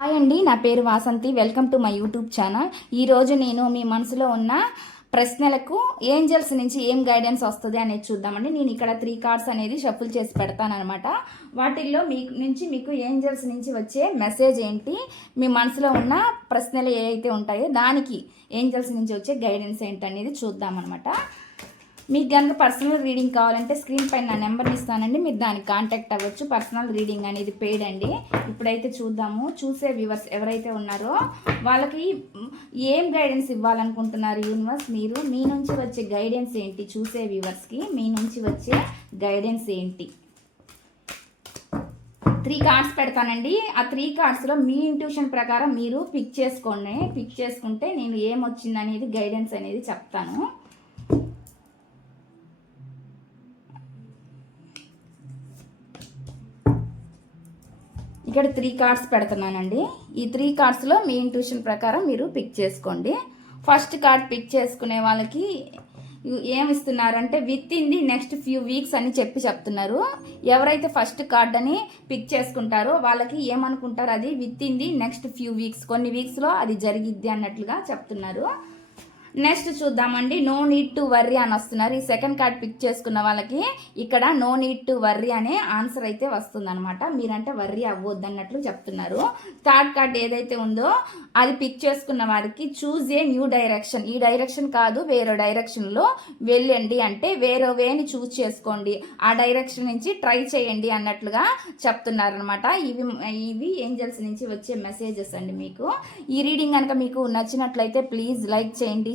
Hi అండి నా పేరు Vasanthi. Welcome to my YouTube channel. ఈరోజు నేను మీ మనసులో ఉన్న ప్రశ్నలకు ఏంజల్స్ నుంచి ఏం గైడెన్స్ వస్తుంది అనేది చూద్దామండి. నేను ఇక్కడ త్రీ కార్డ్స్ అనేది షఫుల్ చేసి పెడతానమాట వాటిల్లో మీ నుంచి మీకు ఏంజల్స్ నుంచి వచ్చే మెసేజ్ ఏంటి? మీ మనసులో ఉన్న ప్రశ్నలు ఏ ఉంటాయో దానికి ఏంజల్స్ నుంచి వచ్చే గైడెన్స్ ఏంటి అనేది చూద్దామన్నమాట. మీకు కనుక పర్సనల్ రీడింగ్ కావాలంటే స్క్రీన్ పైన నా నెంబర్ని ఇస్తానండి. మీరు దానికి కాంటాక్ట్ అవ్వచ్చు. పర్సనల్ రీడింగ్ అనేది పెయిడ్ అండి. ఇప్పుడైతే చూద్దాము. చూసే వ్యూవర్స్ ఎవరైతే ఉన్నారో వాళ్ళకి ఏం గైడెన్స్ ఇవ్వాలనుకుంటున్నారు యూనివర్స్ మీరు మీ నుంచి వచ్చే గైడెన్స్ ఏంటి? చూసే వ్యూవర్స్కి మీ నుంచి వచ్చే గైడెన్స్ ఏంటి? త్రీ కార్డ్స్ పెడతానండి. ఆ త్రీ కార్డ్స్లో మీ ఇంట్యూషన్ ప్రకారం మీరు పిక్ చేసుకోండి. పిక్ చేసుకుంటే నేను ఏమొచ్చింది అనేది గైడెన్స్ అనేది చెప్తాను. ఇక్కడ త్రీ కార్డ్స్ పెడుతున్నానండి. ఈ త్రీ కార్డ్స్లో మీ ఇంట్యూషన్ ప్రకారం మీరు పిక్ చేసుకోండి. ఫస్ట్ కార్డ్ పిక్ చేసుకునే వాళ్ళకి ఏమి ఇస్తున్నారంటే within the next few weeks అని చెప్పి చెప్తున్నారు. ఎవరైతే ఫస్ట్ కార్డ్ అని పిక్ చేసుకుంటారో వాళ్ళకి ఏమనుకుంటారు అది within the next few weeks కొన్ని వీక్స్లో అది జరిగిద్ది అన్నట్లుగా చెప్తున్నారు. నెక్స్ట్ చూద్దామండి. నో నీడ్ టు వర్రీ అని వస్తున్నారు. ఈ సెకండ్ కార్డ్ పిక్ చేసుకున్న వాళ్ళకి ఇక్కడ నో నీడ్ టు వర్రీ అనే ఆన్సర్ అయితే వస్తుందనమాట మీరంటే వర్రీ అవ్వద్దు అన్నట్లు చెప్తున్నారు. థర్డ్ కార్డ్ ఏదైతే ఉందో అది పిక్ చేసుకున్న వారికి చూజ్ ఏ న్యూ డైరెక్షన్ ఈ డైరెక్షన్ కాదు వేరే డైరెక్షన్లో వెళ్ళండి. అంటే వేరే వేని చూజ్ చేసుకోండి. ఆ డైరెక్షన్ నుంచి ట్రై చేయండి అన్నట్లుగా చెప్తున్నారనమాట ఇవి ఇవి ఏంజల్స్ నుంచి వచ్చే మెసేజెస్ అండి మీకు. ఈ రీడింగ్ కనుక మీకు నచ్చినట్లయితే ప్లీజ్ లైక్ చేయండి